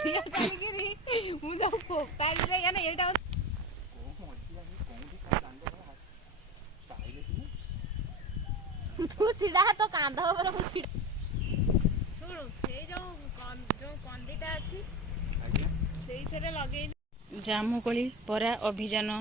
video କରିକିରି ମୁଁ ଯୋଉ ଫୋପାଡ଼ିଲେ ନା ଏଇଟା ତୁ ଛିଡ଼ା ତ କାନ୍ଧ ଉପରେ ମୁଁ ଛିଡ଼ା ଶୁଣୁ ସେଇ ଯୋଉ କନ୍ଦିଟା ଅଛି ସେଇଥିରେ ଲଗେଇ ଜାମୁକୋଳି ପରା ଅଭିଯାନ